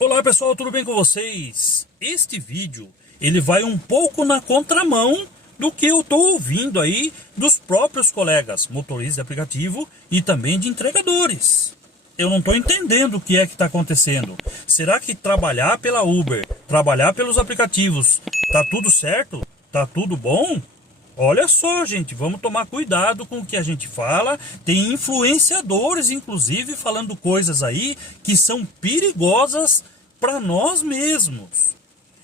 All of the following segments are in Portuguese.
Olá pessoal, tudo bem com vocês? Este vídeo, ele vai um pouco na contramão do que eu estou ouvindo aí dos próprios colegas, motoristas de aplicativo e também de entregadores. Eu não estou entendendo o que é que está acontecendo. Será que trabalhar pela Uber, trabalhar pelos aplicativos, tá tudo certo? Tá tudo bom? Olha só, gente, vamos tomar cuidado com o que a gente fala. Tem influenciadores, inclusive, falando coisas aí que são perigosas para nós mesmos.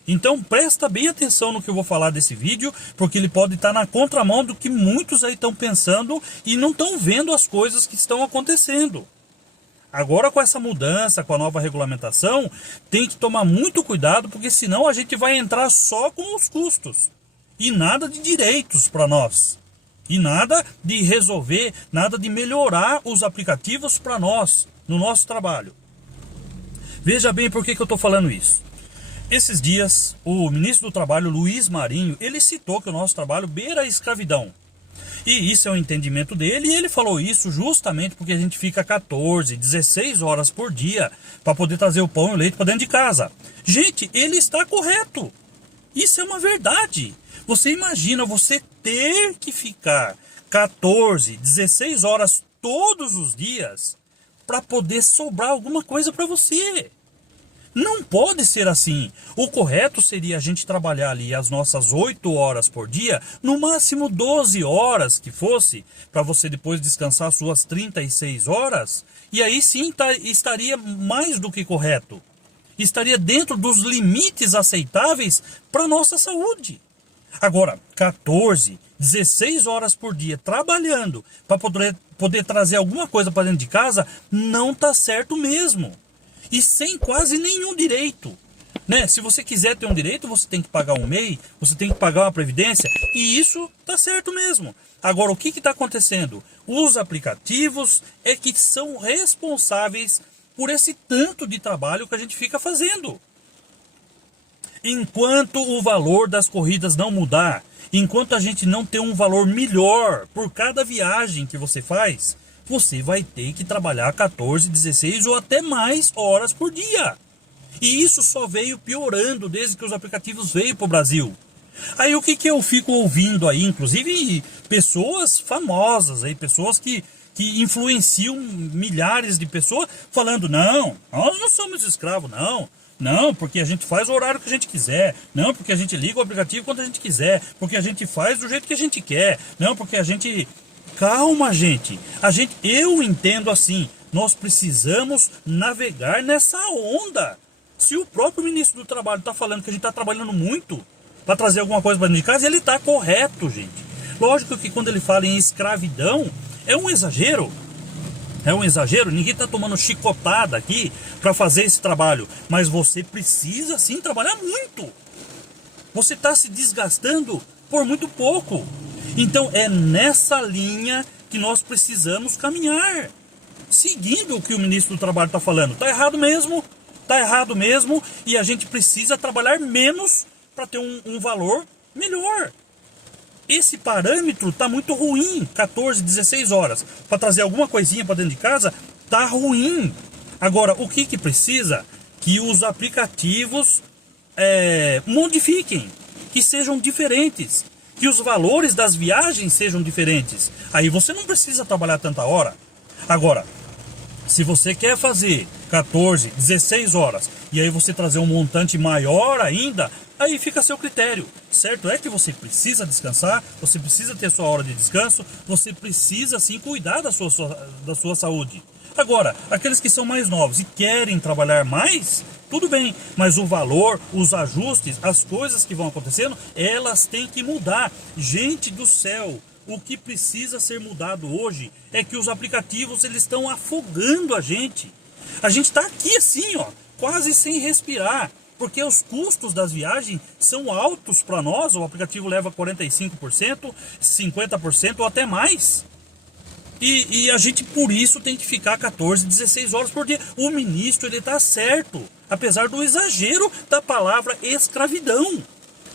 Então presta bem atenção no que eu vou falar desse vídeo, porque ele pode estar na contramão do que muitos aí estão pensando e não estão vendo as coisas que estão acontecendo. Agora com essa mudança, com a nova regulamentação, tem que tomar muito cuidado, porque senão a gente vai entrar só com os custos. E nada de direitos para nós. E nada de resolver, nada de melhorar os aplicativos para nós, no nosso trabalho. Veja bem por que eu estou falando isso. Esses dias, o ministro do Trabalho, Luiz Marinho, ele citou que o nosso trabalho beira a escravidão. E isso é o entendimento dele, e ele falou isso justamente porque a gente fica 14, 16 horas por dia para poder trazer o pão e o leite para dentro de casa. Gente, ele está correto. Isso é uma verdade. Você imagina você ter que ficar 14, 16 horas todos os dias para poder sobrar alguma coisa para você. Não pode ser assim. O correto seria a gente trabalhar ali as nossas 8 horas por dia, no máximo 12 horas que fosse, para você depois descansar suas 36 horas, e aí sim estaria mais do que correto. Estaria dentro dos limites aceitáveis para a nossa saúde. Agora, 14, 16 horas por dia trabalhando para poder trazer alguma coisa para dentro de casa, não está certo mesmo. E sem quase nenhum direito. Né? Se você quiser ter um direito, você tem que pagar um MEI, você tem que pagar uma previdência, e isso está certo mesmo. Agora, o que está acontecendo? Os aplicativos é que são responsáveis por esse tanto de trabalho que a gente fica fazendo. Enquanto o valor das corridas não mudar, enquanto a gente não ter um valor melhor por cada viagem que você faz, você vai ter que trabalhar 14, 16 ou até mais horas por dia. E isso só veio piorando desde que os aplicativos veio para o Brasil. Aí o que eu fico ouvindo aí, inclusive pessoas famosas, aí, pessoas que influenciam milhares de pessoas, falando, não, nós não somos escravos, não. Não, porque a gente faz o horário que a gente quiser. Não, porque a gente liga o aplicativo quando a gente quiser. Porque a gente faz do jeito que a gente quer. Não, porque a gente... Calma, gente. Eu entendo assim. Nós precisamos navegar nessa onda. Se o próprio ministro do Trabalho está falando que a gente está trabalhando muito para trazer alguma coisa para dentro de casa, ele está correto, gente. Lógico que quando ele fala em escravidão, é um exagero. É um exagero, ninguém está tomando chicotada aqui para fazer esse trabalho. Mas você precisa sim trabalhar muito. Você está se desgastando por muito pouco. Então é nessa linha que nós precisamos caminhar. Seguindo o que o ministro do Trabalho está falando. Está errado mesmo. Está errado mesmo. E a gente precisa trabalhar menos para ter um valor melhor. Esse parâmetro está muito ruim, 14, 16 horas. Para trazer alguma coisinha para dentro de casa, está ruim. Agora, o que precisa? Que os aplicativos modifiquem, que sejam diferentes, que os valores das viagens sejam diferentes. Aí você não precisa trabalhar tanta hora. Agora, se você quer fazer 14, 16 horas e aí você trazer um montante maior ainda, aí fica a seu critério. Certo é que você precisa descansar, você precisa ter sua hora de descanso, você precisa sim cuidar da sua saúde. Agora, aqueles que são mais novos e querem trabalhar mais, tudo bem, mas o valor, os ajustes, as coisas que vão acontecendo, elas têm que mudar. Gente do céu, o que precisa ser mudado hoje é que os aplicativos eles estão afogando a gente. A gente está aqui assim, ó, quase sem respirar. Porque os custos das viagens são altos para nós, o aplicativo leva 45%, 50% ou até mais. E a gente por isso tem que ficar 14, 16 horas por dia. O ministro ele está certo, apesar do exagero da palavra escravidão.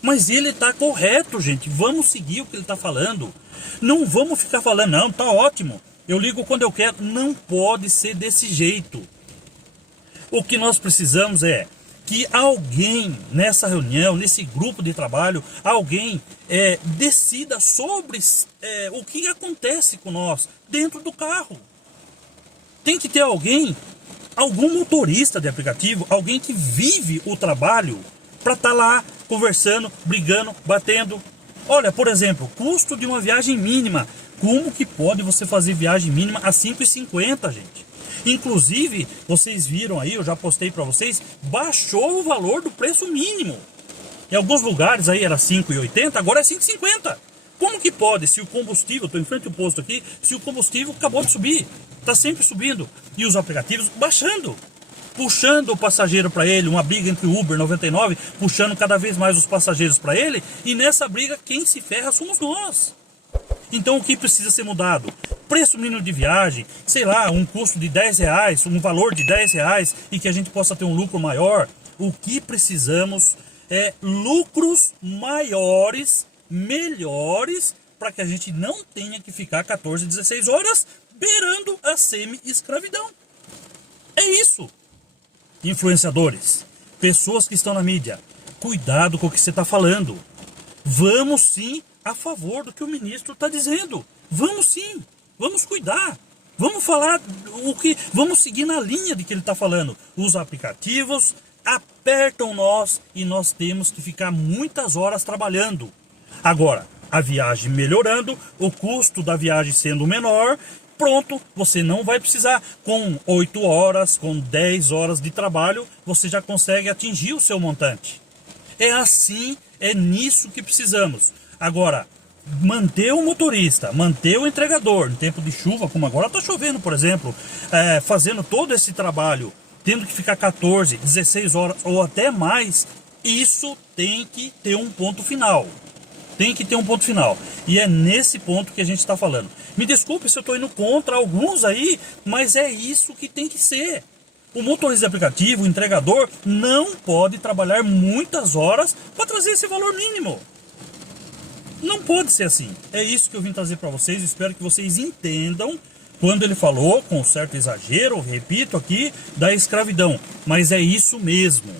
Mas ele está correto, gente. Vamos seguir o que ele está falando. Não vamos ficar falando, não, tá ótimo. Eu ligo quando eu quero. Não pode ser desse jeito. O que nós precisamos é que alguém nessa reunião, nesse grupo de trabalho, alguém decida sobre o que acontece com nós dentro do carro. Tem que ter alguém, algum motorista de aplicativo, alguém que vive o trabalho para estar lá conversando, brigando, batendo. Olha, por exemplo, custo de uma viagem mínima. Como que pode você fazer viagem mínima a 5,50, gente? Inclusive, vocês viram aí, eu já postei para vocês, baixou o valor do preço mínimo. Em alguns lugares aí era 5,80, agora é 5,50. Como que pode, se o combustível, estou em frente ao posto aqui, se o combustível acabou de subir, está sempre subindo, e os aplicativos baixando, puxando o passageiro para ele, uma briga entre Uber 99, puxando cada vez mais os passageiros para ele, e nessa briga quem se ferra somos nós. Então o que precisa ser mudado? Preço mínimo de viagem, sei lá, um custo de R$10, um valor de R$10 e que a gente possa ter um lucro maior. O que precisamos é lucros maiores, melhores, para que a gente não tenha que ficar 14, 16 horas beirando a semi-escravidão. É isso. Influenciadores, pessoas que estão na mídia, cuidado com o que você está falando. Vamos sim a favor do que o ministro está dizendo. Vamos sim, vamos cuidar. Vamos falar vamos seguir na linha de que ele está falando. Os aplicativos apertam nós e nós temos que ficar muitas horas trabalhando. Agora, a viagem melhorando, o custo da viagem sendo menor, pronto, você não vai precisar, com 8 horas, com 10 horas de trabalho, você já consegue atingir o seu montante. É assim, é nisso que precisamos. Agora, manter o motorista, manter o entregador, em tempo de chuva, como agora está chovendo, por exemplo, fazendo todo esse trabalho, tendo que ficar 14, 16 horas ou até mais, isso tem que ter um ponto final. Tem que ter um ponto final. E é nesse ponto que a gente está falando. Me desculpe se eu estou indo contra alguns aí, mas é isso que tem que ser. O motorista de aplicativo, o entregador, não pode trabalhar muitas horas para trazer esse valor mínimo. Não pode ser assim. É isso que eu vim trazer para vocês. Espero que vocês entendam quando ele falou, com certo exagero, repito aqui, da escravidão. Mas é isso mesmo.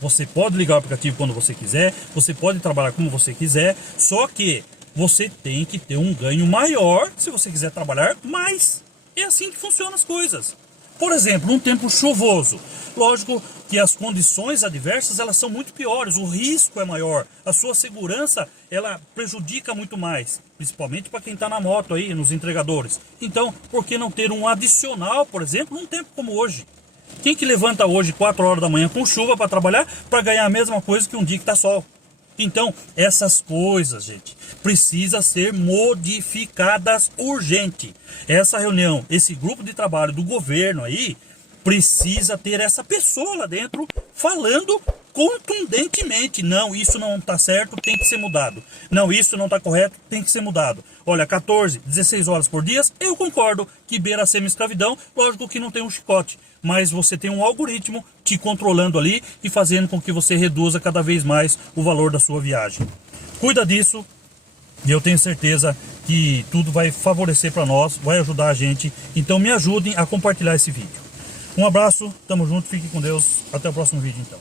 Você pode ligar o aplicativo quando você quiser, você pode trabalhar como você quiser, só que você tem que ter um ganho maior se você quiser trabalhar mais. É assim que funcionam as coisas. Por exemplo, num tempo chuvoso, lógico que as condições adversas elas são muito piores, o risco é maior, a sua segurança ela prejudica muito mais, principalmente para quem está na moto aí, nos entregadores. Então, por que não ter um adicional, por exemplo, num tempo como hoje? Quem que levanta hoje 4 horas da manhã com chuva para trabalhar para ganhar a mesma coisa que um dia que está sol? Então, essas coisas, gente, precisa ser modificadas urgente. Essa reunião, esse grupo de trabalho do governo aí, precisa ter essa pessoa lá dentro falando contundentemente. Não, isso não está certo, tem que ser mudado. Não, isso não está correto, tem que ser mudado. Olha, 14, 16 horas por dia, eu concordo que beira a semi-escravidão, lógico que não tem um chicote, mas você tem um algoritmo te controlando ali e fazendo com que você reduza cada vez mais o valor da sua viagem. Cuida disso e eu tenho certeza que tudo vai favorecer para nós, vai ajudar a gente. Então me ajudem a compartilhar esse vídeo. Um abraço, tamo junto, fique com Deus, até o próximo vídeo então.